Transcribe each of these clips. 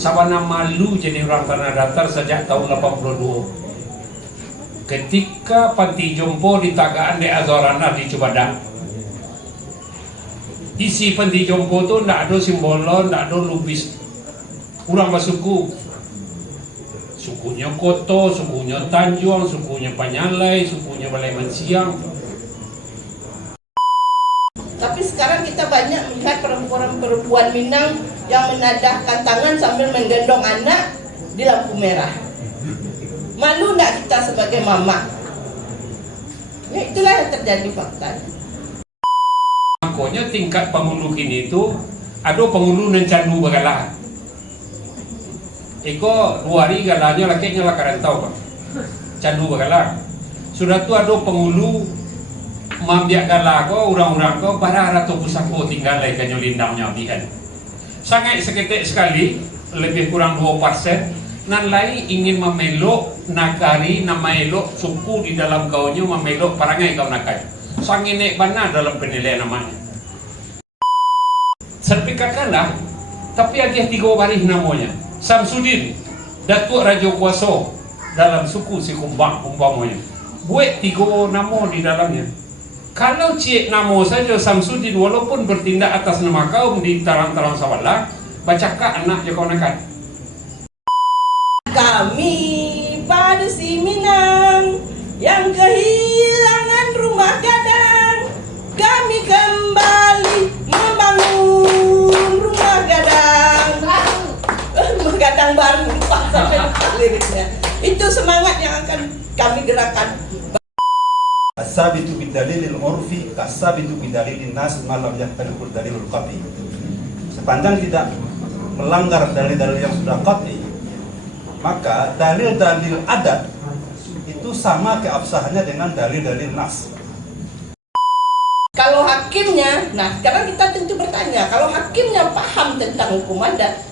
Sawana malu jadi orang tanah datar sejak tahun 82. Ketika panti jompo di Tagaan de Azorana di Cibadak. Isi panti jompo tu ndak ada simbolon, ndak ada lubis. Urang basuku. Sukunya Koto, sukunya Tanjung, sukunya Panyalai, sukunya Balai Mansiang. Tapi sekarang kita banyak melihat perempuan-perempuan Minang yang menadahkan tangan sambil menggendong anak di lampu merah. Malu enggak kita sebagai mama? Itulah yang terjadi faktanya. Makanya tingkat pengulu kini itu ada pengulu nan candu bagalah. Iko 2 hari galanya lakinya lah karantau Pak. Candu bagalah. Sudah tu ada pengulu mambiak galah ko orang-orang ko para ratu pusako tinggal lagi kanyo lindangnya bihan. Sangat seketik sekali, lebih kurang 2%. Nan lain ingin memeluk nakari nama elok suku di dalam kaunya memeluk parangai kau nakai. Sangat naik mana dalam penilaian namanya. Serpikatkanlah, tapi ada 3 baris namanya. Samsudin, Datuk Raja Kuasa dalam suku si Kumbang umpamanya. Buat 3 nama di dalamnya. Kalau cik nama saja Samsudin walaupun bertindak atas nama kaum di tarang-tarang sawala, bacakah anak je kau nakan? Kami pada si Minang yang kehilangan rumah gadang, kami kembali membangun rumah gadang. Gadang baru Pak, sampai lupa liriknya. Itu semangat yang akan kami gerakan. As-sabitu bidalilil urfi kas-sabitu bidalilin nas malam yahtaliqul dalilul qat'i. Sepanjang tidak melanggar dalil-dalil yang sudah qat'i, maka dalil-dalil adat itu sama keabsahannya dengan dalil-dalil nas. Kalau hakimnya, nah sekarang kita tentu bertanya, kalau hakimnya paham tentang hukum adat,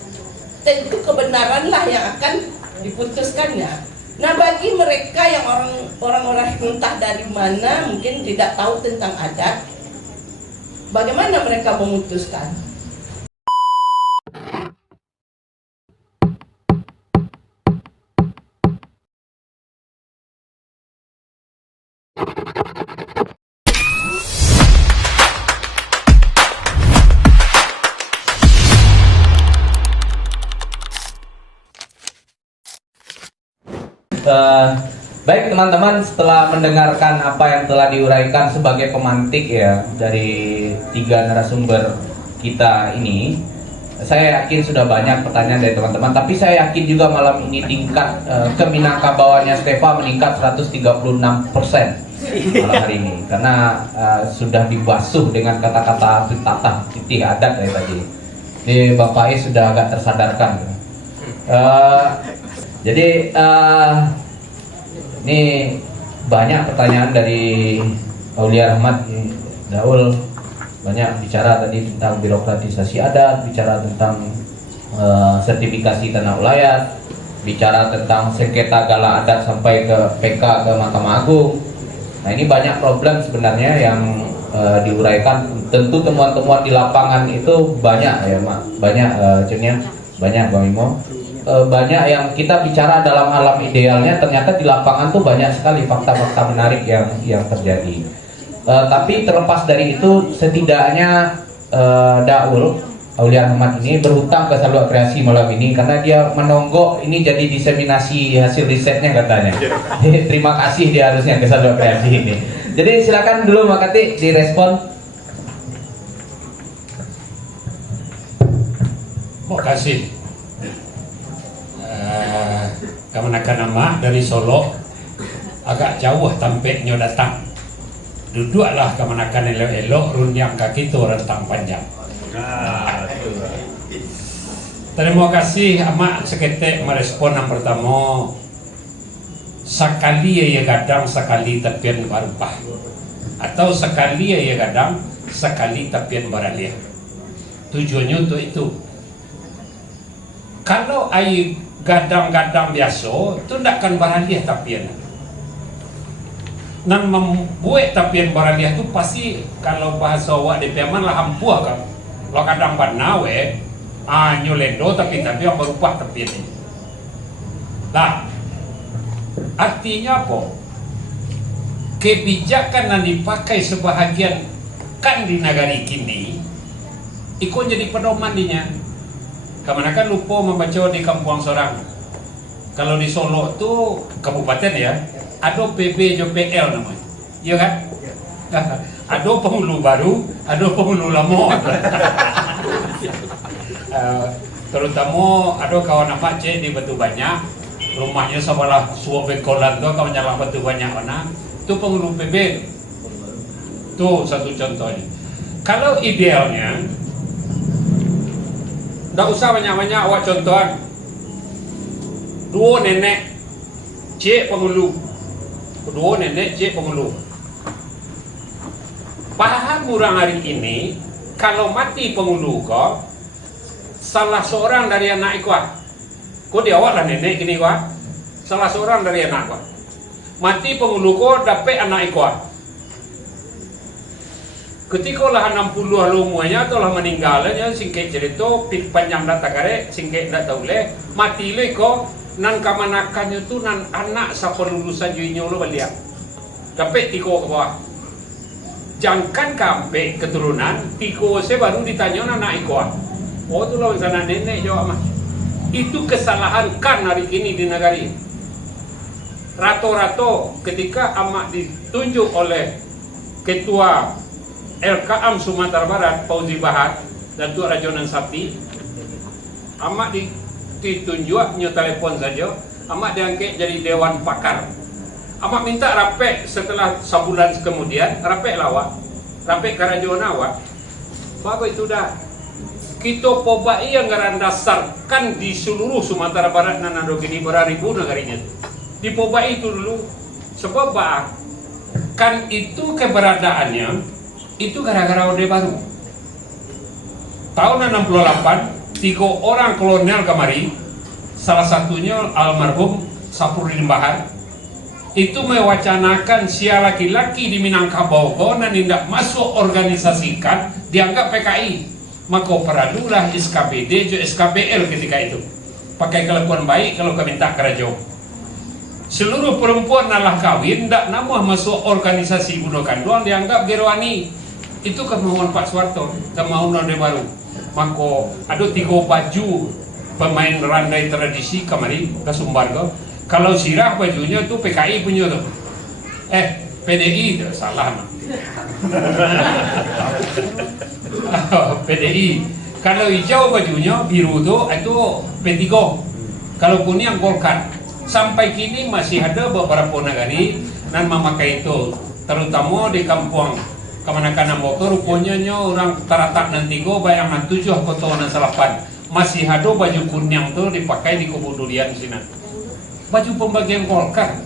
tentu kebenaranlah yang akan diputuskannya. Nah bagi mereka yang orang-orang entah dari mana mungkin tidak tahu tentang adat, bagaimana mereka memutuskan? Baik teman-teman, setelah mendengarkan apa yang telah diuraikan sebagai pemantik ya dari 3 narasumber kita ini, saya yakin sudah banyak pertanyaan dari teman-teman. Tapi saya yakin juga malam ini tingkat keminangkabawannya Stefa meningkat 136% malam hari ini, karena sudah dibasuh dengan kata-kata tatah titih adat ya tadi. Jadi Bapak Is sudah agak tersadarkan. Jadi ini banyak pertanyaan dari Aulia Rahmat Daul, banyak bicara tadi tentang birokratisasi adat, bicara tentang sertifikasi tanah ulayat, bicara tentang sengketa gala adat sampai ke PK ke Mahkamah Agung. Nah ini banyak problem sebenarnya yang diuraikan. Tentu temuan-temuan di lapangan itu banyak ya Mak, banyak banyak Bang Imo. Banyak yang kita bicara dalam alam idealnya, ternyata di lapangan tuh banyak sekali fakta-fakta menarik yang terjadi. Tapi terlepas dari itu, setidaknya Daul Aulia Ahmad ini berhutang ke Salwa Kreasi malam ini karena dia menonggok ini jadi diseminasi hasil risetnya katanya. Terima kasih dia harusnya ke Salwa Kreasi ini. Jadi silakan dulu Mbak Kati direspon. Terima kasih. Kemenakan nama dari Solo agak jauh tampaknya datang. Duduklah kemenakan elok-elok runyang kaki tu rentang panjang. Terima kasih amat seketik merespon yang pertama. Sekali ya gadang sekali tapian barupah, atau sekali ya gadang sekali tapian baraliah. Tujuannya untuk itu. Kalau air gadang-gadang biasa tu tidak akan baraliah tapian. Nan membuat tapian baraliah tu pasti kalau bahasa awak di Piaman lah hampuah kan. Kalau kadang banawe Nyolendo tapi yang berupa terpilih. Nah, artinya apa? Kebijakan yang dipakai sebahagian kan di negari kini ikut jadi pedoman dinya. Kemana kan lupa membaca di kampung sorang. Kalau di Solo tuh kabupaten ya, ada PB JPL namanya, iya kan? Ada penghulu baru, ada penghulu lama. Terutama ada kawan apa cek di Batu Banyak, rumahnya sebelah suap bekolan tuh kawan nyala Batu Banyak mana, itu penghulu PB. Tuh satu contohnya. Kalau idealnya, nggak usah banyak-banyak awak contohan. 2 nenek cek penghulu, 2 nenek cek penghulu. Paham orang hari ini, kalau mati penghulu kok, salah seorang dari anak kuat, kok dia awak lah nenek gini kuat, salah seorang dari anak kuat, mati penghulu kok dapat anak kuat. Ketika lah 60 umurnya atau lah meninggalnya, singkat cerita, panjang data kare, singkat data boleh, mati le kok. Nan kamanakannya tu nan anak sa pelulusan juinya lo balik dapat tiko ke bawah. Jangan kampe keturunan tiko saya baru ditanya anak ikut. Oh tu lah sana nenek jawab mah. Itu kesalahan kan hari ini di negara ini. Rato-rato ketika amak ditunjuk oleh ketua LKM Sumatera Barat Fauzi Bahar dan Tua Rajonan Sakti, amak ditunjuk nyo telepon saja, amak diangkat jadi dewan pakar. Amak minta rapek setelah sebulan kemudian, rapek lawak, rapek karajon awak. Apa itu dah? Kita pobai yang ngaran dasarkan di seluruh Sumatera Barat dan ada gini beribu negarinya. Di pobai itu dulu, sebab kan itu keberadaannya itu gara-gara Orde Baru. Tahun 68 3 orang kolonel kemari, salah satunya almarhum Sapurin Bahar, itu mewacanakan sia laki-laki di Minangkabau dan tidak masuk organisasikan dianggap PKI, maka peradulah SKPD jo SKPL ketika itu pakai kelakuan baik kalau kami minta kerajaan. Seluruh perempuan nalah kawin tidak nama masuk organisasi bunuhkan doang dianggap gerwani. Itu kemauan Pak Soeharto, kemauan Orde Baru. Maka ada 3 baju pemain randai tradisi kemarin ke Sumbarga. Kalau sirah bajunya itu PKI punya tuh. PDI itu salah mah. PDI. Kalau hijau bajunya biru tuh itu P3. Kalau kuning Golkar. Sampai kini masih ada beberapa negari dan memakai itu, terutama di kampung kemana-kana motor rupanya orang taratak nanti go bayangan 7 kota dan salapan masih ada baju kuning tuh dipakai di kubu durian sini, baju pembagian Golkar.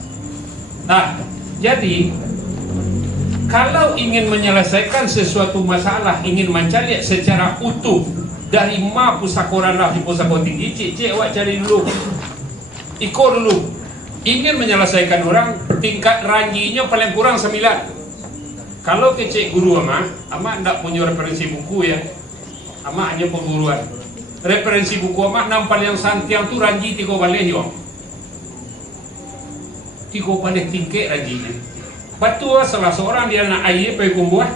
Nah, jadi kalau ingin menyelesaikan sesuatu masalah, ingin mencari secara utuh dari pusaka rendah di pusaka tinggi, cek awak cari dulu, iko dulu. Ingin menyelesaikan orang, tingkat ranjinya paling kurang 9. Kalau kecek guru amak ndak punya referensi buku ya, amak hanya pengguruan. Referensi buku amak nampal yang santiang tu ranji 3 baleh yo. 3 baleh tingkek ranjinya. Betul salah seorang dia nak air pergi kumbuah.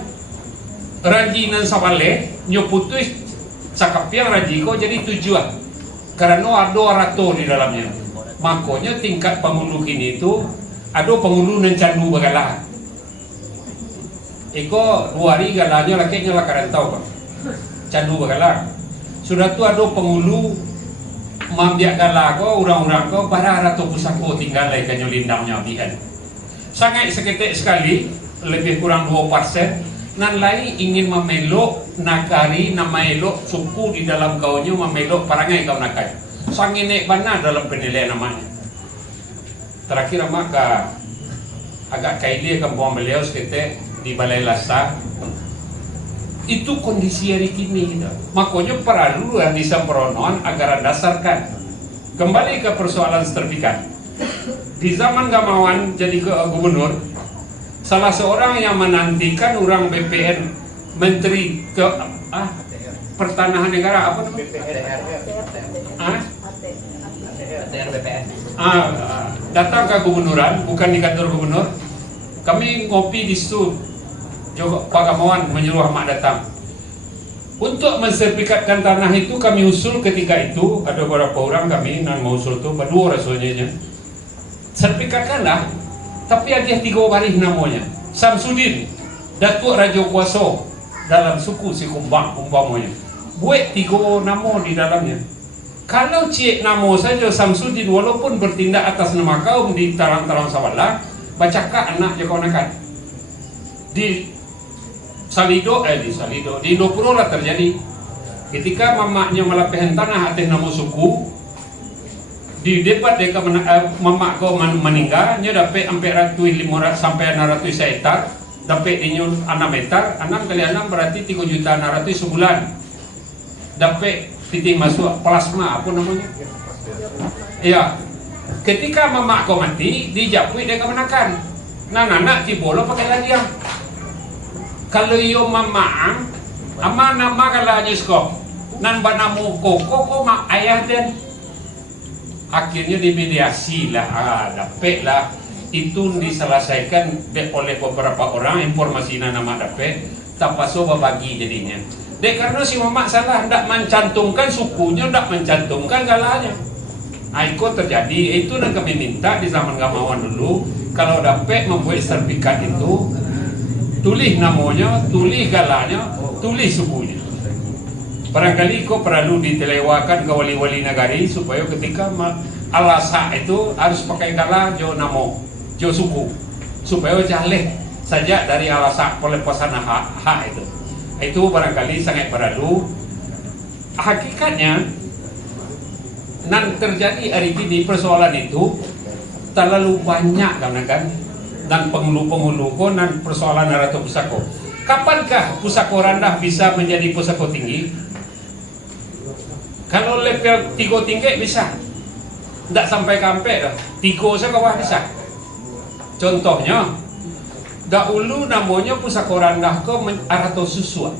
Ranji nan sabale nyo putus sakapiang ranji ko jadi 7. Karena ada rato di dalamnya. Makanya tingkat pengulu kini itu ada pengulu nan candu bagalah. Iko 2 hari galanya lakinya lah karantau Pak. Candu bagalah. Sudah tu ada pengulu mambiak galah ko orang-orang ko para rato pusako tinggal lai kanyo lindangnya bihan. Sangat seketik sekali, lebih kurang 2%. Nan lai ingin memelok nakari nama elok suku di dalam kaunya memelok parangai kau nakai. Sanginek mana dalam penilaian namanya. Terakhir maka agak kaili kampung beliau seketik di Balai Lasa. Itu kondisi hari kini. Makanya perlu yang disempronon agar dasarkan. Kembali ke persoalan sertifikat. Di zaman Gamawan jadi gubernur, salah seorang yang menantikan orang BPN Menteri pertanahan negara apa namanya? Ah? Datang ke gubernuran, bukan di kantor gubernur. Kami ngopi di situ. Pak Gamawan menyuruh Ahmad datang. Untuk mensertifikatkan tanah itu kami usul ketika itu, ada beberapa orang kami yang mau usul itu, berdua rasanya. Sertifikatkanlah, tapi ada 3 baris namanya. Samsudin, Datuk Raja Kuasa dalam suku si Kumbang umpamanya. Buat 3 nama di dalamnya. Kalau cik nama saja Samsudin, walaupun bertindak atas nama kaum di tarang-tarang Sawalah, bacakak anak je kawan-kawan. Di Salido, di Indopuro lah terjadi. Ketika mamaknya melapihan tanah atas nama suku, di depan deka mamak kau meninggal, nya dapat sampai 500 sampai 600 hektar, dapat dinyul 6 hektar, 6 kali 6 berarti 3.600.000 sebulan. Dapat titik masuk plasma apa namanya? Ya. Ketika mamak kau mati, dijapui deka menakan. Nah, anak tibolo pakai ladiang. Kalau yo mama ama nama kalau ajusko nan banamu koko mak ayah dan akhirnya dimediasi lah, dapat lah itu diselesaikan oleh beberapa orang, informasi nama dapat tak paso bagi jadinya. Dek karena si mama salah hendak mencantumkan sukunya, hendak mencantumkan galanya. Aiko terjadi itu yang kami minta di zaman Gamawan dulu, kalau dapat membuat sertifikat itu tulis namanya, tulis galanya, tulis sukunya. Barangkali kau perlu ditelewakan ke wali-wali negari supaya ketika alasa itu harus pakai gala jo namo, jo suku, supaya jaleh saja dari alasa pelepasan hak itu. Itu barangkali sangat perlu. Hakikatnya, nan terjadi hari ini persoalan itu terlalu banyak kan? Dan penghulu-penghulu dan persoalan Ratu Pusako. Kapankah Pusako rendah bisa menjadi Pusako tinggi? Kalau level 3 tinggi bisa. Tidak sampai kampe dah. 3 saja kawah bisa. Contohnya, dahulu namanya Pusako rendah ke Arato Susua.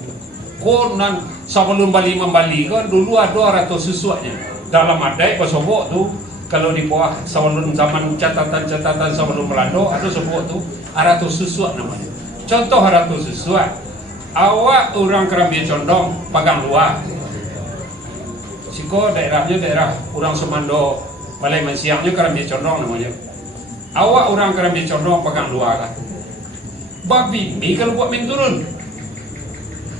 Konan sebelum Bali membali kan dulu ada Arato Susuanya. Dalam adai pasobok tu. Kalau di bawah sebelum zaman catatan-catatan sebelum Melando ada sebuah tu Arato Susua namanya. Contoh Arato Susua, awak orang Kerambi Condong Pagang Luar. Siko daerahnya daerah orang Semando Balai Mensiangnya Kerambi Condong namanya. Awak orang Kerambi Condong Pagang Luar kan. Babi ni kalau buat main turun.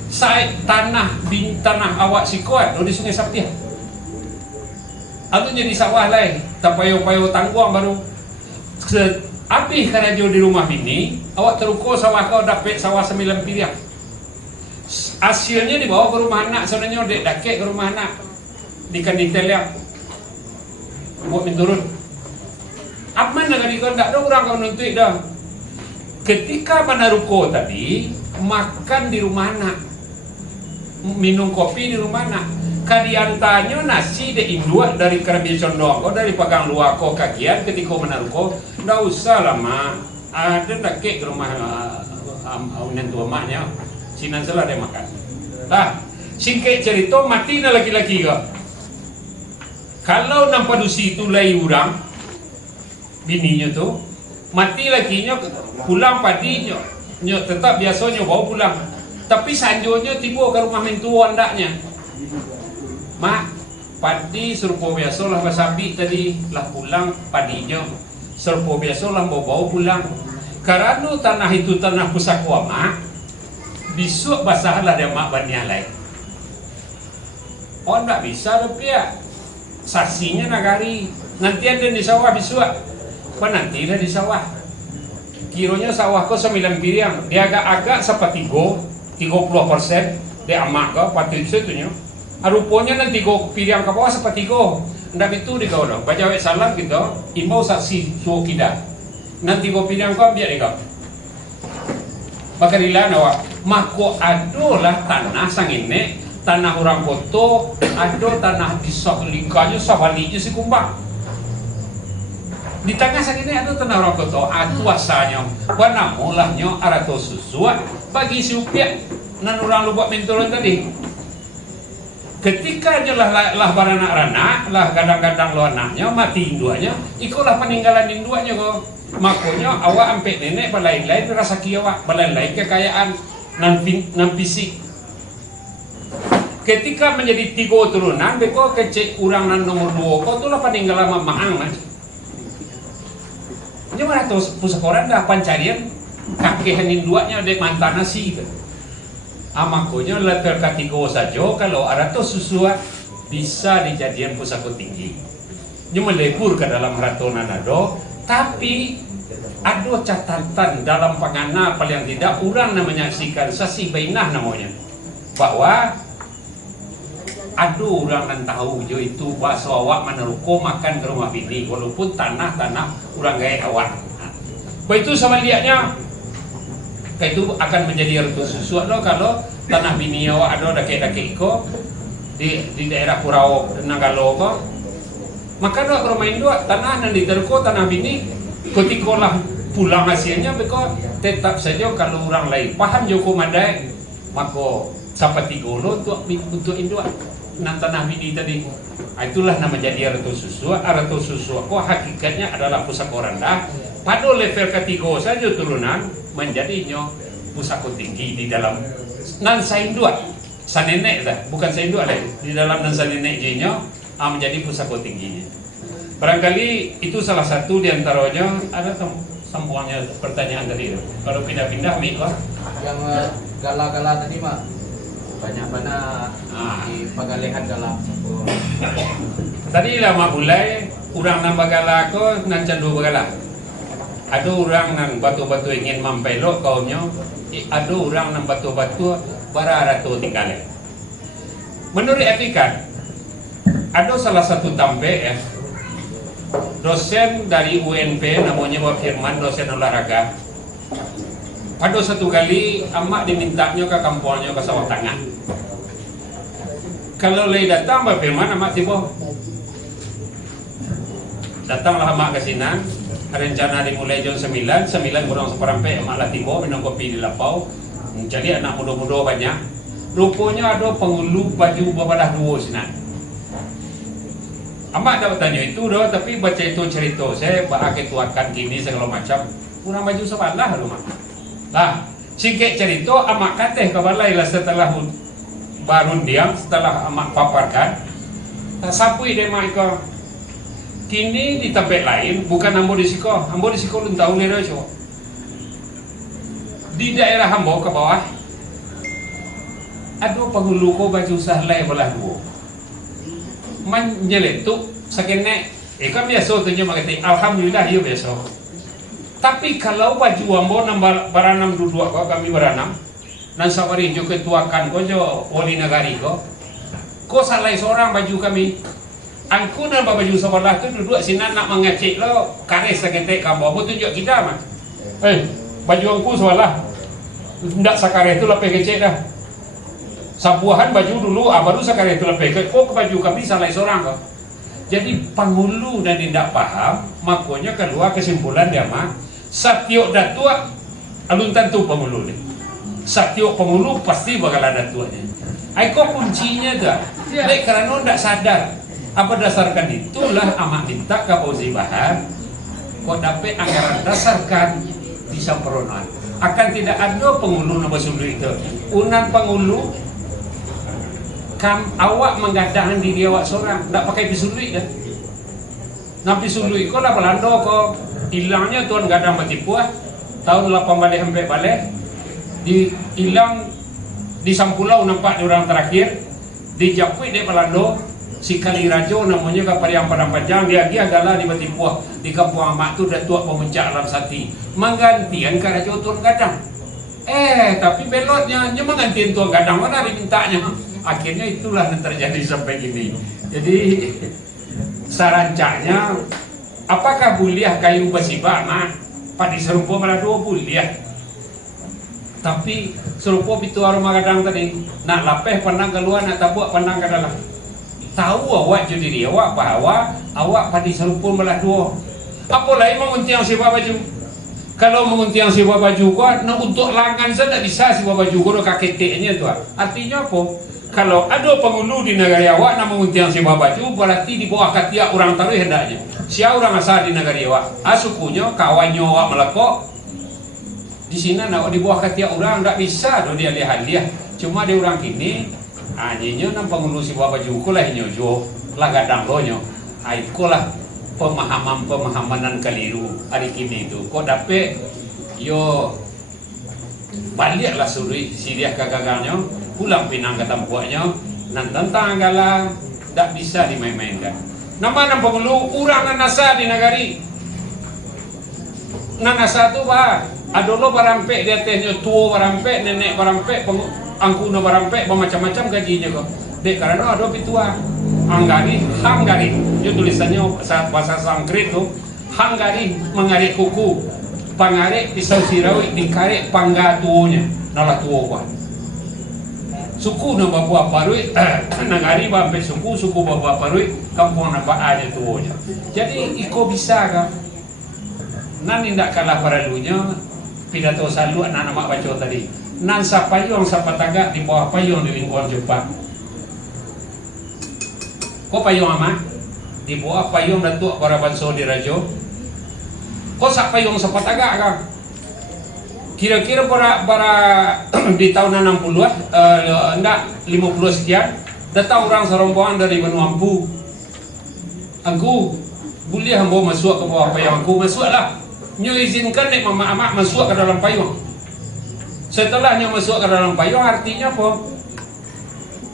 Saya tanah awak sikuat di Sungai Saptia. Aku jadi sawah lain, tapayo-payo tangguang baru. Habis karena dia di rumah ini, awak terukur sawah kau dapat sawah 9 pilihan. Hasilnya dibawa ke rumah anak, sebenarnya dek dakek ke rumah anak di kanditel yang buat menturun. Aman nak dikau tak ada orang kau nuntut dah. Ketika menaruko tadi makan di rumah anak, minum kopi di rumah anak. Kadiantanyo nasi de induak dari Kerambi Condong ko dari Pagang Luar ko kakian ketika menaruko ndak usah lama ada nak ke rumah unen tua maknya sinan salah dia makan lah singkat cerita mati na laki-laki ko kalau nampak dusi itu lai urang bininya tu mati lakinya pulang padi nyo tetap biasanya bawa pulang tapi sanjonya tiba ke rumah mentua andaknya. Mak, padi serupa biasa lah basabi tadi lah pulang padinya. Serupa biasa lah bawa pulang. Karena tanah itu tanah Pusako mak, besok basah lah dia mak banyak lain. Oh tak bisa lebih ya. Saksinya nagari. Nanti ada di sawah besok. Apa nanti ada di sawah. Kiranya sawah ko 9 piriang. Dia agak-agak sepatigo 30%. Dia amak ko patut setunya. Rupanya nanti go pilihan ke bawah seperti go. Ndak itu di kau dong. Baca wek salam gitu. Imau saksi suo kita. Nanti go pilihan kau biar kau. Maka dilan awak. Mako adolah tanah sang ini, tanah orang koto, ado tanah di lingkanya sabalinya si Kumbang. Di tengah sang ini ada tanah orang koto. Atuasanya. Wana mulahnya Arato Susua bagi si upiak. Nan orang lu buat mentoran tadi. Ketika lah baranak-ranak, lah kadang-kadang lo anaknya mati induanya, ikulah peninggalan induanya kok. Makanya awak ampe nenek balai-lai rasa kiawak, balai-lai kekayaan nan fisik. Ketika menjadi 3 turunan, beko kecek urang nan nomor 2 kok itulah peninggalan mamang mas. Ini mana tuh pusakoran dah pancarian kakek induanya dek mantan nasi gitu. Amakonya level kategori saja kalau ada tuh susu bisa dijadikan pusako tinggi. Ini melebur ke dalam ratonan ada, tapi ada catatan dalam pengana paling tidak orang namanya menyaksikan sasi bainah namanya bahwa ada orang yang tahu jo itu bakso awak meneruko makan ke rumah bini walaupun tanah orang gaya awak. Itu sama lihatnya itu akan menjadi retu susu lo kalau tanah bini awak ada dake-dake iko di daerah Kurau Nagalo ko maka do rumah induk tanah nan diterko tanah bini ketikolah pulang hasilnya beko tetap saja kalau orang lain paham joko madai mako sapati golo untuk induk nan tanah bini tadi. Itulah nama jadi retu susu ko hakikatnya adalah pusako rendah pada level ketiga saja turunan menjadinya pusako tinggi di dalam nan saindua sanenek dah bukan saindua lah di dalam nan sanenek jinyo menjadi pusako tingginya. Barangkali itu salah satu di antaranya. Ada sambungannya pertanyaan tadi kalau pindah-pindah mik lah yang gala-gala tadi mak banyak mana di pagalehan gala tadi lama mulai urang nambah gala ko nan candu bagala. Ada orang nang batu-batu ingin mampelok kaumnya, ada orang nang batu-batu bararato tinggalnya. Menurut etikat, ada salah satu tampe dosen dari UNP namanya Pak Firman, dosen olahraga. Pada satu kali amak dimintanya ke kampungnya ke sawah tengah. Kalau lagi datang Pak Firman amak tiba. Datanglah amak ke sini. Rencana dimulai jam 9 kurang seperempat malah tiba minum kopi di lapau. Jadi anak muda-muda banyak. Rupanya ada penghulu baju babalah 2 sini. Amak dapat tanya itu dah, tapi baca itu cerita saya bahagi tuakan gini segala macam. Kurang baju sebelah rumah. Lah, singkat cerita amak kateh ke balai lah setelah baru diam setelah amak paparkan. Tak sapui dia mak kini di tempat lain bukan Ambo di Siko lu tahu nih coba. Di daerah Ambo ke bawah ada penghulu ko baju sahlai belah 2. Menyeletuk sakene kan biasa tuh nyoba kata alhamdulillah iya biasa. Tapi kalau baju Ambo nambah baranam duduk ko kami baranam nan sawari jo ketuakan ko jo wali nagari ko salai seorang baju kami. Aku nambah baju sebelah tu duduk sini nak mengecek lo kares seketek kamu mau tunjuk kita mah. Baju aku sebelah ndak sakare itu lepeh kecek dah. Sabuahan baju dulu baru sakare itu lepeh kecek. Kok baju kami salah seorang kok. Jadi penghulu dan tidak paham, makanya keluar kesimpulan dia mah Satyo datua alun tentu penghulu ni. Satyo penghulu pasti bakal ada tuanya. Aiko kuncinya dah. Baik kerana ndak sadar. Apa dasarkan itulah amak minta ke Fauzi Bahar kok dapat anggaran dasarkan di Samperonan akan tidak ada penghulu nama sulu itu unan penghulu awak menggadahkan diri awak seorang tidak pakai pisului dah nabi pisului kok lah Belanda kok hilangnya tuan gadang Batipuah tahun 8 balik sampai balik hilang di Sampulau nampak orang terakhir di Japui di Belanda si Kalirajo namanya kapal yang padang panjang dia adalah di Batipuah di kampung amak tu dah tuak pemuncak alam sati menggantian Karajo Tuan Gadang tapi belotnya dia menggantian Tuan Gadang mana dimintanya akhirnya itulah yang terjadi sampai gini. Jadi sarancanya apakah buliah kayu basiba mak padi serupa malah 2 buliah tapi serupa itu aroma gadang tadi nak lapeh pandang keluar nak tabuk pandang ke dalam. Tahu awak jadi dia awak bahwa awak padi serupun belah 2. Apa lain menguntiang sewa baju? Kalau menguntiang sewa baju kau, nak untuk langan saja tak bisa sewa baju kau kaketeknya tu. Artinya apa? kalau ada penghulu di negara awak nama untiang si babaju berarti di bawah ketiak orang taruh hendaknya. Sia orang asal di negara awak, sukunya kawannya awak melekok di sini nak di bawah ketiak orang tak bisa do dia lihat dia. Cuma dia orang kini anjingnya nam penghulu si babaju kulah nyojo lah gadang lonyo. Ikulah pemahaman keliru hari kini itu. Kok dapet yo baliklah suri si dia kagagalnya pulang pinang ke tempuaknya nan tentang gala tak bisa dimain-mainkan. Nama penghulu urang nanasa di negari. Nanasa tu bah adolo barampe dia tehnya tua barampe nenek barampe angkuna barampe macam-macam gajinya kok. Dek karena ada pitua Hangari dia tulisannya saat bahasa Sanskrit tu Hangari mengarik kuku pangarik pisau sirawi dikarik pangga tuonya nala tuo kuat suku na babua parui nagari bampe suku babua parui kampung na aja tuonya. Jadi iko bisa kan nan tidak kalah paralunya pidato salu anak mak baca tadi nan sapayong sapataga di bawah payung di lingkungan Jepang. Kok payung ama di bawah payung datuk para banso di rajo. Kok sak payung sapataga kan kira-kira para di tahun 60-an enggak 50 sekian datang orang serombongan dari benua Ampu. Aku boleh hamba masuk ke bawah payung aku masuklah. Nyo izinkan nek mama amak masuk ke dalam payung. Setelahnya masuk ke dalam payung artinya apa?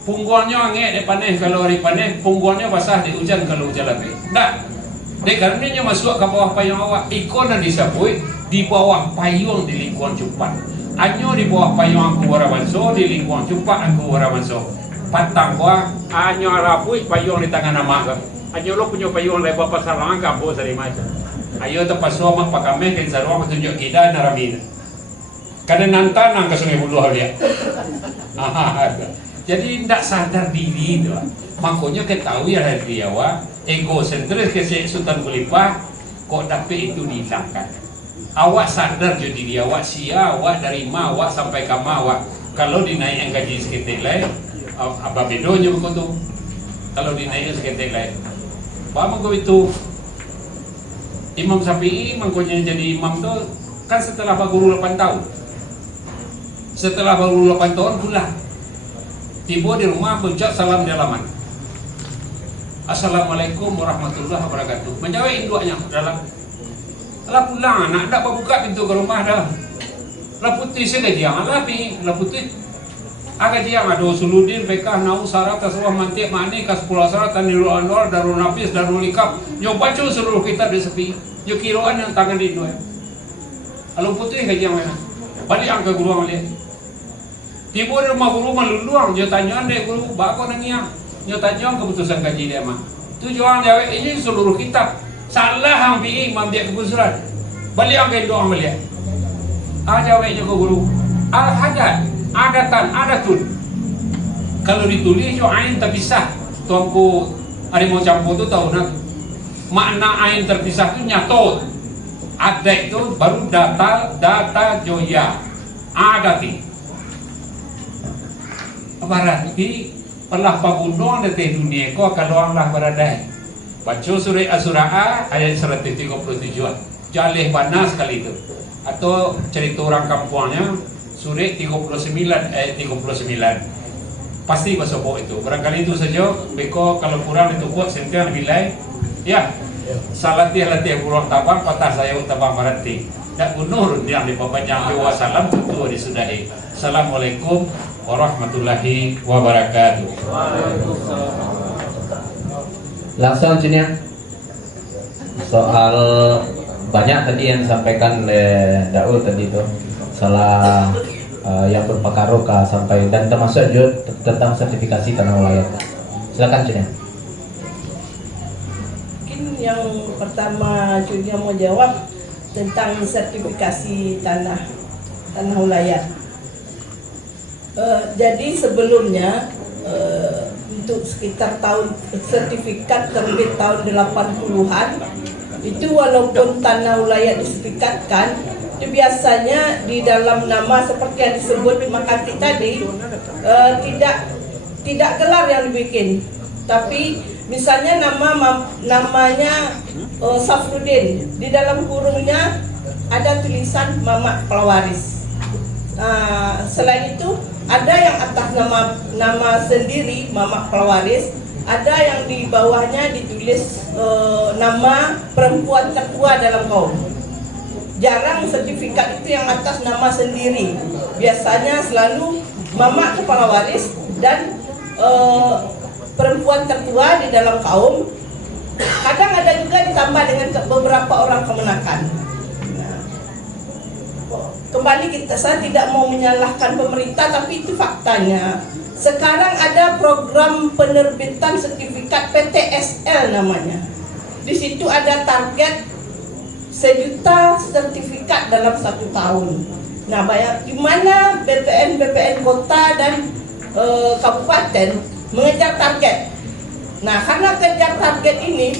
Punggolnya angin di panen kalau hari panen, punggolnya basah di hujan kalau hujan lagi. Dah, dek karenanya masuk ke bawah payung awak, ikon dan disapui di bawah payung di lingkungan Cupat. Anyo di bawah payung aku warabanso di lingkungan Cupat aku warabanso. Patang gua, anyo rapui payung di tangan nama ka. Anyo lo punya payung lebar pasar lang kampo dari macam. Ayo tempat suamak pakame dan sarwang tunjuk kita naramina. Kadang nantan nang ke Sungai Buloh dia. Jadi tidak sadar diri itu. Makanya ketahui ada dia egosentris ke Sultan Khulifah kok tapi itu dihilangkan. Awak sadar jadi diri awak sia awak dari ma awak sampai ke ma awak. Kalau dinaik gaji seketik lain apa bedonya begitu. Kalau dinaik seketik lain. Bagaimana kau itu Imam Syafi'i mangkonya jadi imam tu kan setelah Pak Guru 8 tahun. Setelah Pak Guru 8 tahun pulang. Tiba di rumah berucap salam di halaman. Assalamualaikum warahmatullahi wabarakatuh. Menjawab induknya dalam. Lah pulang anak tak buka pintu ke rumah dah. Lah putih saya gajian lah pi. Lah putih. Aga dia ada Usuludin, PK, Nau, Syarat, Tasawah, Mantik, Ma'ani, Kaspulah Syarat, Tanirul Anwar, Darul Nafis, Darul Likab. Yo baca seluruh kitab di sepi. Yo kiroan yang tangan di dua. Lalu putih gajian mana? Balik angka guru amalik. Tiba di rumah guru meluluang, dia tanya dek guru, bako nangiang, dia tanya keputusan gaji dia mah. Tujuan jawab ini seluruh kitab. Salah hang pi mambiak keputusan. Balik angka itu orang melihat. Jawabnya ke guru. Adatan, adatun. Kalau ditulis yo ain terpisah. Tuanku harimau campur tu tahu nak. Makna ain terpisah tu nyato. Adat itu baru data joya. Adati. Berarti pelah pabundong di dunia ko kalau Allah berada. Baca surah As-Surah ayat 137. Jalih panas kali itu. Atau cerita orang kampungnya surah 39 ayat 39. Pasti bahasa bawah itu. Barangkali itu saja. Beko kalau kurang itu kuat sentian bilai. Ya. Salatih burung tabang patah saya tabang berarti. Dan unur yang dipanjang wasallam tentu disudahi. Assalamualaikum warahmatullahi wabarakatuh. Langsung sini ya. Soal banyak tadi yang disampaikan oleh Daul tadi itu salah yang berpengaruh sampai dan termasuk juga tentang sertifikasi tanah wilayah. Silakan sini. Mungkin yang pertama juga mau jawab tentang sertifikasi tanah wilayah. Jadi sebelumnya untuk sekitar tahun sertifikat terbit tahun 80-an itu walaupun tanah wilayah disertifikatkan itu biasanya di dalam nama seperti yang disebut Makati tadi tidak tidak gelar yang dibikin, tapi misalnya namanya Safrudin, di dalam kurungnya ada tulisan Mamat Pelawaris. Selain itu ada yang atas nama sendiri Mamat Pelawaris, ada yang di bawahnya ditulis nama perempuan tertua dalam kaum. Jarang sertifikat itu yang atas nama sendiri, biasanya selalu Mamat Kepala Waris dan perempuan tertua di dalam kaum. Kadang ada juga ditambah dengan beberapa orang kemenakan. Nah, kembali saya tidak mau menyalahkan pemerintah, tapi itu faktanya. Sekarang ada program penerbitan sertifikat PTSL namanya. Di situ ada target 1 juta sertifikat dalam 1 tahun. Nah, gimana BPN kota dan kabupaten mengejar target. Nah, karena kejar target ini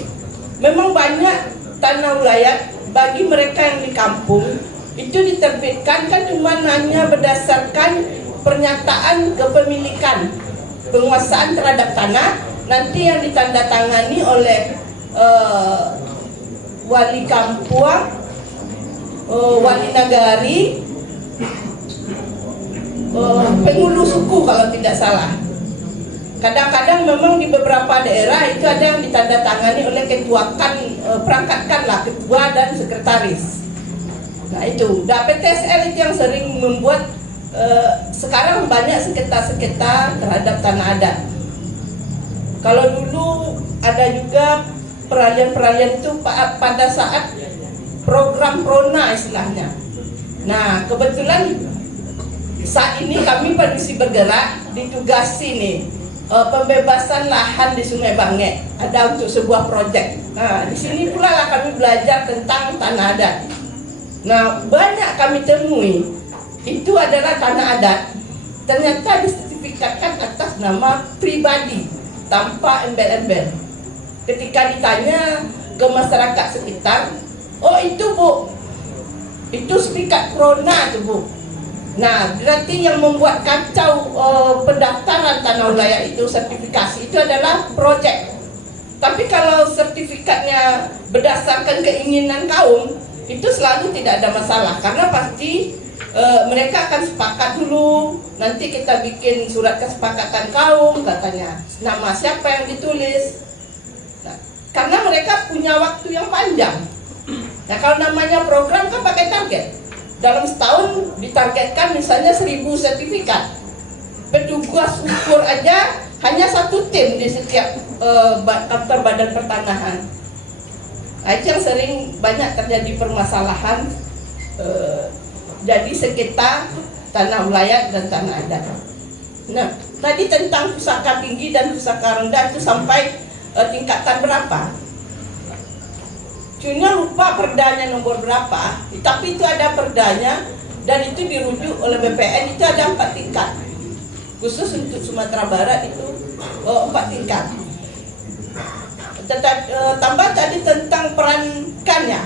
memang banyak tanah wilayah bagi mereka yang di kampung itu diterbitkan kan cuma hanya berdasarkan pernyataan kepemilikan penguasaan terhadap tanah, nanti yang ditandatangani oleh wali kampung, wali nagari, penghulu suku kalau tidak salah. Kadang-kadang memang di beberapa daerah itu ada yang ditandatangani oleh perangkatkan ketua dan sekretaris. Nah itu, PTSL itu yang sering membuat sekarang banyak sengketa-sengketa terhadap tanah adat. Kalau dulu ada juga peralihan-peralihan itu pada saat program Prona istilahnya. Nah kebetulan saat ini kami Permisi Bergerak ditugasi nih pembebasan lahan di Sungai Bangek, ada untuk sebuah proyek. Nah di sini pula lah kami belajar tentang tanah adat. Nah banyak kami temui itu adalah tanah adat ternyata disertifikatkan atas nama pribadi tanpa embel-embel. Ketika ditanya ke masyarakat sekitar, oh itu Bu, itu sertifikat Prona tuh Bu. Nah berarti yang membuat kacau pendaftaran tanah wilayah itu sertifikasi itu adalah proyek. Tapi kalau sertifikatnya berdasarkan keinginan kaum itu selalu tidak ada masalah, karena pasti mereka akan sepakat dulu, nanti kita bikin surat kesepakatan kaum, katanya nama siapa yang ditulis. Nah, karena mereka punya waktu yang panjang. Nah kalau namanya program kan pakai target, dalam setahun ditargetkan misalnya 1000 sertifikat. Petugas ukur aja hanya 1 tim di setiap kantor badan pertanahan. Nah, itu yang sering banyak terjadi permasalahan, jadi sengketa tanah wilayah dan tanah adat. Nah, tadi tentang pusaka tinggi dan pusaka rendah itu sampai tingkatan berapa? Cuma lupa perdanya nomor berapa, tapi itu ada perdanya dan itu dirujuk oleh BPN, itu ada 4 tingkat. Khusus untuk Sumatera Barat itu 4 tingkat. Tambah tadi tentang perankannya.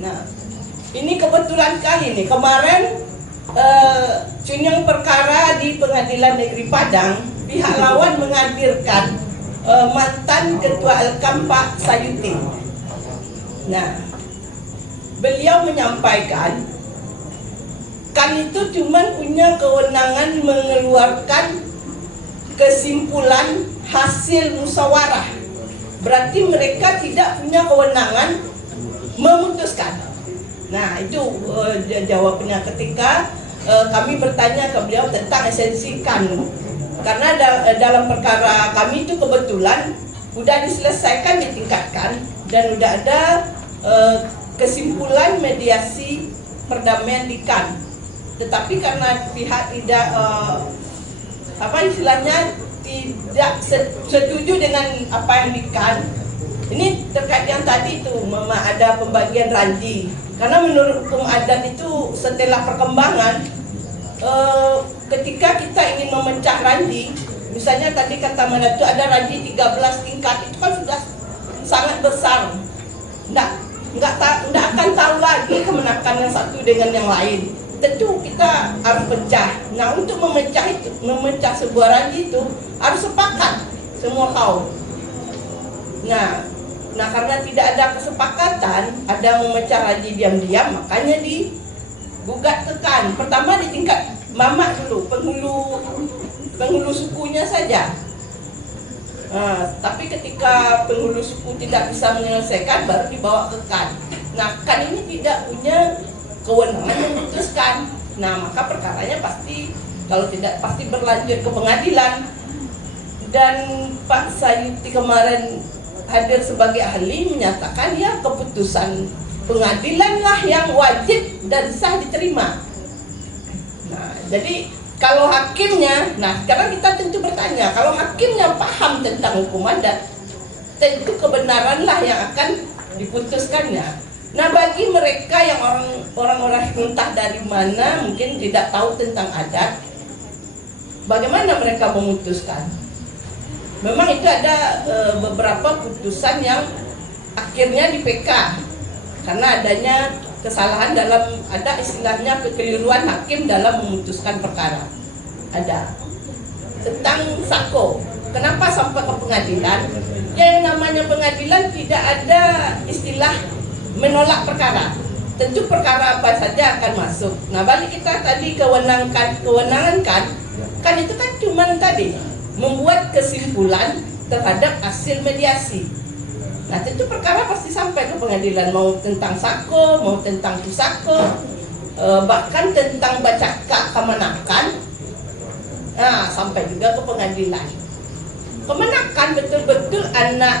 Nah, ini kebetulan kali nih kemarin Cunyong perkara di Pengadilan Negeri Padang, pihak lawan menghadirkan mantan Ketua Elkam Pak Sayuti. Nah, beliau menyampaikan kan itu cuma punya kewenangan mengeluarkan kesimpulan hasil musyawarah. Berarti mereka tidak punya kewenangan memutuskan. Nah itu jawabnya ketika kami bertanya ke beliau tentang esensi kan. Karena dalam perkara kami itu kebetulan sudah diselesaikan, ditingkatkan dan sudah ada kesimpulan mediasi perdamaian di KAN. Tetapi karena pihak tidak tidak setuju dengan apa yang di KAN. Ini terkait yang tadi itu ada pembagian ranji. Karena menurut hukum adat itu setelah perkembangan ketika kita ingin memecah ranji, misalnya tadi kata mana itu ada ranji 13 tingkat, itu kan sudah sangat besar. Nggak akan tahu lagi kemenakan yang satu dengan yang lain. tentu kita harus pecah. Nah, untuk memecah sebuah ranji itu harus sepakat semua kaum. Nah, karena tidak ada kesepakatan, ada memecah ranji diam-diam, makanya digugat tekan. Pertama di tingkat mamak dulu, penghulu sukunya saja. Nah, tapi ketika penghulu suku tidak bisa menyelesaikan, baru dibawa ke KAN. Nah, KAN ini tidak punya kewenangan memutuskan. Nah, maka perkaranya pasti, kalau tidak, pasti berlanjut ke pengadilan. Dan Pak Sayuti kemarin hadir sebagai ahli menyatakan ya keputusan pengadilan lah yang wajib dan sah diterima. Nah, jadi kalau hakimnya, nah sekarang kita tentu bertanya, kalau hakimnya paham tentang hukum adat, tentu kebenaranlah yang akan diputuskannya. Nah, bagi mereka yang orang-orang entah dari mana mungkin tidak tahu tentang adat, bagaimana mereka memutuskan? Memang itu ada beberapa putusan yang akhirnya di PK karena adanya kesalahan dalam, ada istilahnya kekeliruan hakim dalam memutuskan perkara. Ada tentang sako. Kenapa sampai ke pengadilan? Yang namanya pengadilan tidak ada istilah menolak perkara. Tentu perkara apa saja akan masuk. Nah, balik kita tadi kewenangan kan itu kan cuma tadi membuat kesimpulan terhadap hasil mediasi. Nah, tentu perkara pasti sampai ke pengadilan, mau tentang sako, mau tentang pusako, bahkan tentang bacaka kemenakan, nah sampai juga ke pengadilan. Kemenakan betul-betul anak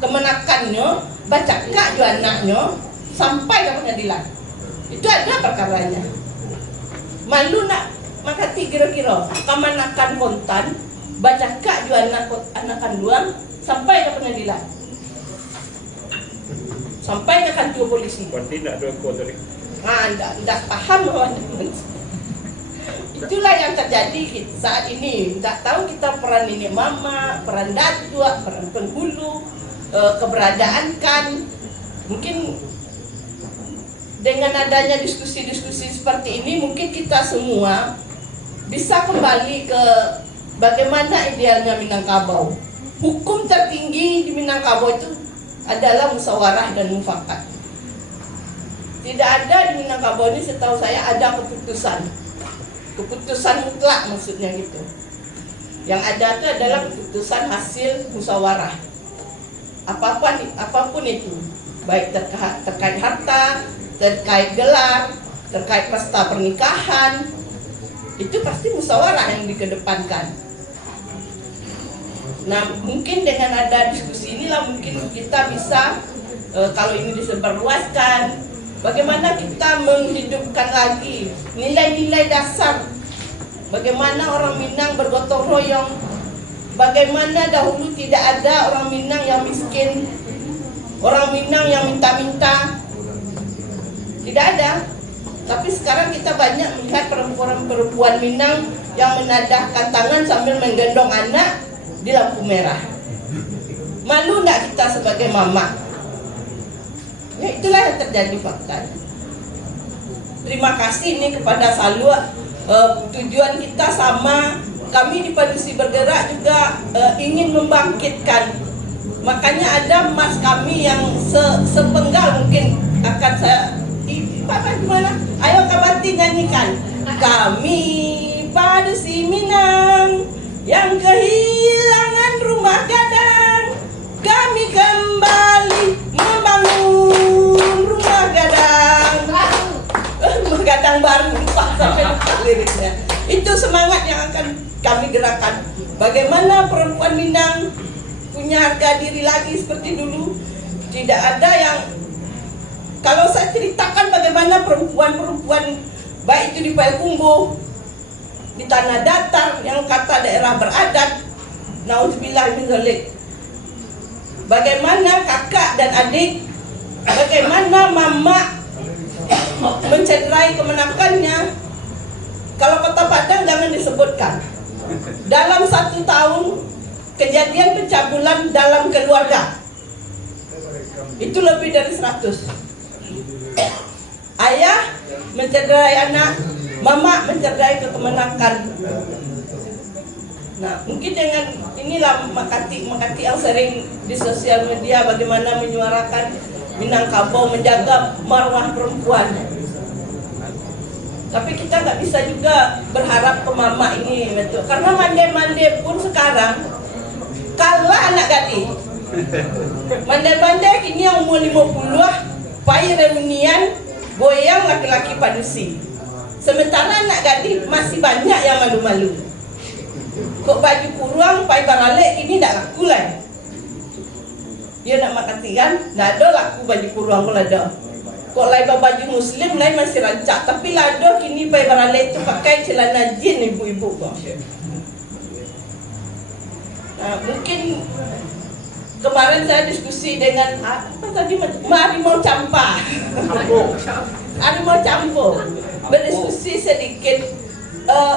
kemenakannya, bacaka juga anaknya, sampai ke pengadilan. Itu ada perkaranya. Malu nak makati kira-kira kemenakan kontan, bacaka juga anakan duang, sampai ke pengadilan, sampai ke kantor polisi. Tidak ada kuat. Tidak paham bahwa itulah yang terjadi saat ini. Tidak tahu kita peran ini mama, peran datua, peran penghulu, keberadaan kan. Mungkin dengan adanya diskusi-diskusi seperti ini, mungkin kita semua bisa kembali ke bagaimana idealnya Minangkabau. Hukum tertinggi di Minangkabau itu adalah musyawarah dan mufakat. Tidak ada di Minangkabau ini, setahu saya, ada keputusan mutlak, maksudnya gitu. Yang ada itu adalah keputusan hasil musyawarah. Apapun itu, baik terkait harta, terkait gelar, terkait pesta pernikahan, itu pasti musyawarah yang dikedepankan. Nah, mungkin dengan ada diskusi inilah mungkin kita bisa, kalau ini disebarluaskan, bagaimana kita menghidupkan lagi nilai-nilai dasar. Bagaimana orang Minang bergotong royong, bagaimana dahulu tidak ada orang Minang yang miskin, orang Minang yang minta-minta, tidak ada. Tapi sekarang kita banyak melihat perempuan Minang yang menadahkan tangan sambil menggendong anak di lampu merah. Malu enggak kita sebagai mama? Ya, itulah yang terjadi faktanya. Terima kasih ini kepada Salwa. Tujuan kita sama, kami di Padusi Bergerak juga ingin membangkitkan. Makanya ada mas kami yang sepenggal mungkin akan saya gimana? Ayo Kabati nyanyikan. Kami Padusi Minang yang kehilangan rumah gadang, kami kembali membangun rumah gadang baru. Lupa sampai lupa liriknya. Itu semangat yang akan kami gerakan. Bagaimana perempuan Minang punya harga diri lagi seperti dulu. Tidak ada yang, kalau saya ceritakan bagaimana perempuan-perempuan baik itu di Payakumbuh, di tanah datar yang kata daerah beradat, naudzubillah min dzalik. Bagaimana kakak dan adik, bagaimana mama mencederai kemenakannya. Kalau Kota Padang jangan disebutkan. Dalam 1 tahun kejadian pencabulan dalam keluarga itu lebih dari 100. Ayah mencederai anak, mama mencederai kemenakan. Nah, mungkin dengan inilah Makati yang sering di sosial media bagaimana menyuarakan Minangkabau menjaga marwah perempuan. Tapi kita nggak bisa juga berharap ke mama ini, betul. Karena mande-mande pun sekarang kalah anak gadis. Mande-mande kini yang umur 50, pai reunian, goyang laki-laki padusi. Sementara anak gadis masih banyak yang malu-malu. Kok baju kurang, pai barale kini tidak laku lah. Dia nak Makati kan, tidak ada laku baju kurang kalau ada. Kok lai baju muslim, lai masih rancak. Tapi lado kini pai barale itu pakai celana jin ibu-ibu kok. Nah, mungkin kemarin saya diskusi dengan apa tadi, harimau campa. Harimau campo. Berdiskusi sedikit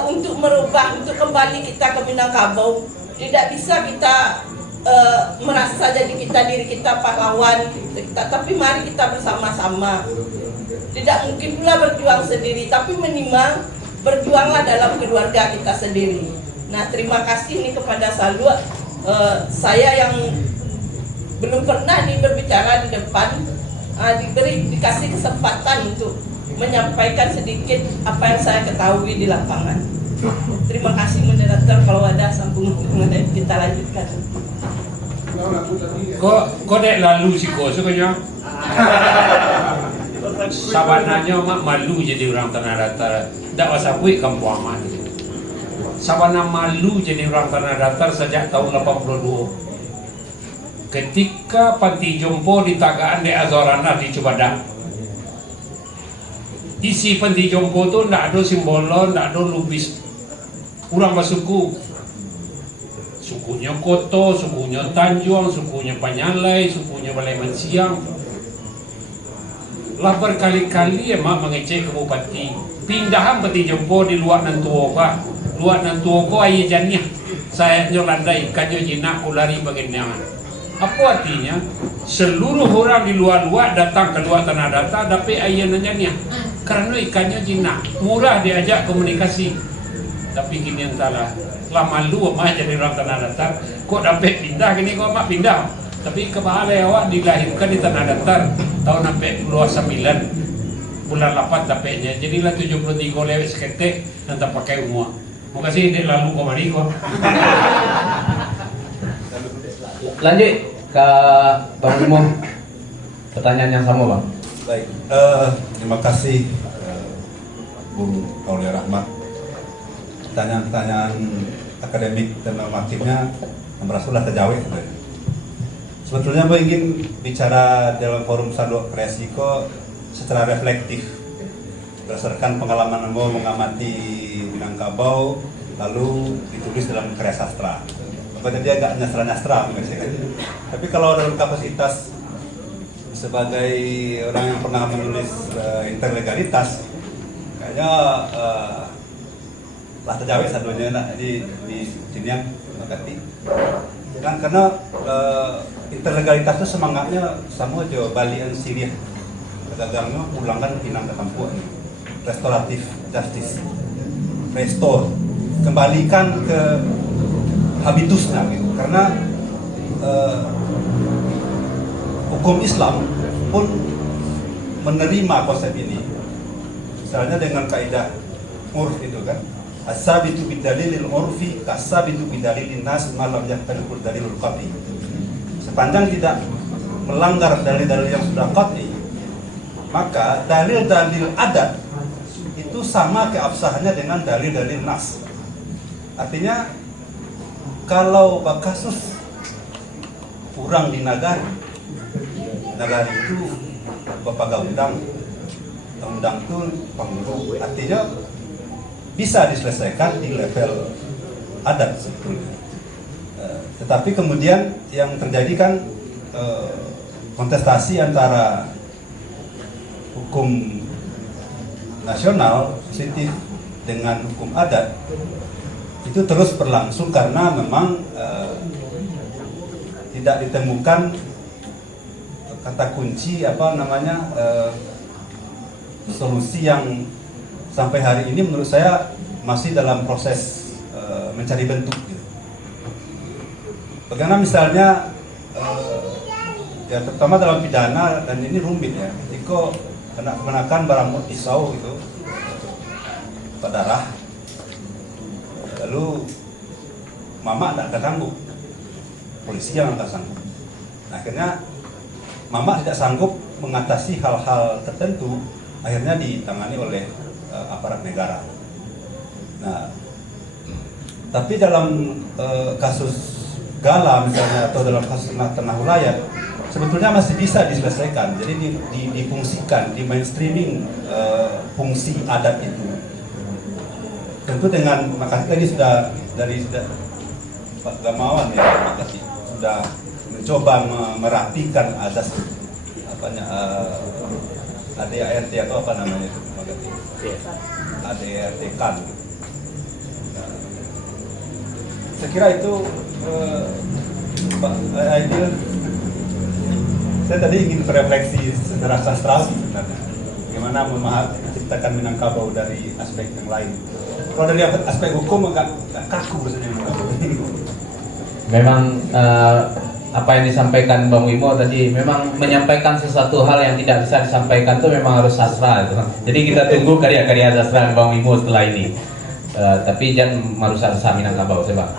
untuk merubah, untuk kembali kita ke Minangkabau. Tidak bisa kita merasa jadi diri kita pahlawan, tapi mari kita bersama-sama. Tidak mungkin pula berjuang sendiri, tapi minimal berjuanglah dalam keluarga kita sendiri. Nah, terima kasih nih kepada Salu, saya yang belum pernah nih berbicara di depan, dikasih kesempatan untuk menyampaikan sedikit apa yang saya ketahui di lapangan. Terima kasih moderator, kalau ada sambungan kita lanjutkan. Kok dek lalu sih kok sebenarnya. Sabananya mak malu jadi orang Tanah Datar. Tak usah buat kampung aman. Sabana malu jadi orang Tanah Datar sejak tahun 82. Ketika panti jompo di Tagaan di Azorana di Cibadak. Isi panti jompo tu tak ada simbolon, tak ada lubis. Kurang bersuku. Sukunya Koto, sukunya Tanjung, sukunya Panyalai, sukunya Balai Mansiang. Lah berkali-kali ya mak mengecek ke bupati. Pindahan peti jompo di luar Nantuo Pak. Luar Nantuo ko aye jania. Saya nyolandai kanyo jinak ulari bagian. Apa artinya? Seluruh orang di luar-luar datang ke luar Tanah Datar tapi aye nanya. Karena ikannya jinak, murah diajak komunikasi. Tapi kini entahlah. Lah malu mak jadi orang Tanah Datar. Kok dapat pindah gini kok mak pindah. Tapi kepala awak dilahirkan di Tanah Datar tahun 29 bulan 8 dapatnya. Jadilah 73 lewat seketek dan tak pakai umur. Mau kasih dia lalu kemari kok. Lanjut ke Bang Imo. Pertanyaan yang sama Bang. Baik, terima kasih Bung Aulia Rahmat. Pertanyaan-pertanyaan akademik dan normatifnya merasulah terjawab. Sebetulnya saya ingin bicara dalam forum Salu Resiko secara reflektif berdasarkan pengalaman saya mengamati Minangkabau lalu ditulis dalam karya sastra. Makanya dia agak nyastra-nyastra tapi kalau dalam kapasitas sebagai orang yang pernah menulis interlegalitas kayaknya lah terjawab satunya di sini yang Makati kan karena interlegalitas itu semangatnya sama aja balian Syria kegagangnya pulangkan Pinang ke kampung restoratif justice restore kembalikan ke habitusnya gitu karena hukum Islam pun menerima konsep ini misalnya dengan kaidah urf itu kan as-sabitu bidalilil urfi kas-sabitu bidalilin nas malam yahtaliqul dalilul qat'i sepanjang tidak melanggar dalil-dalil yang sudah qat'i maka dalil-dalil adat itu sama keabsahannya dengan dalil-dalil nas artinya kalau kasus kurang di negara itu bapak undang itu pengurus artinya bisa diselesaikan di level adat sebetulnya. Tetapi kemudian yang terjadi kan kontestasi antara hukum nasional positif dengan hukum adat itu terus berlangsung karena memang tidak ditemukan kata kunci apa namanya solusi yang sampai hari ini menurut saya masih dalam proses mencari bentuk gitu. Bagaimana misalnya ya terutama dalam pidana, dan ini rumit ya, ketika kena kemenakan barang pisau itu darah, lalu mama tidak akan sanggup, polisi yang akan sanggup. Nah, akhirnya mama tidak sanggup mengatasi hal-hal tertentu, akhirnya ditangani oleh aparat negara. Nah, tapi dalam kasus Gala misalnya, atau dalam kasus Tanah Ulayat, sebetulnya masih bisa diselesaikan. Jadi difungsikan, di mainstreaming fungsi adat itu. Tentu dengan, makasih tadi sudah Pak Gamawan ya, makasih sudah mencoba merapikan adat ADART atau apa namanya itu, ADART kan. Saya kira itu Pak Aidil, saya tadi ingin berefleksi secara sastrawi sebenarnya, bagaimana menciptakan Minangkabau dari aspek yang lain. Kalau dari aspek hukum agak kaku rasanya Minangkabau. Memang apa yang disampaikan Bang Wimo tadi, memang menyampaikan sesuatu hal yang tidak bisa disampaikan itu memang harus sastra itu. Jadi kita tunggu karya-karya sastra Bang Wimo setelah ini. Tapi jangan merusak Minangkabau, coba.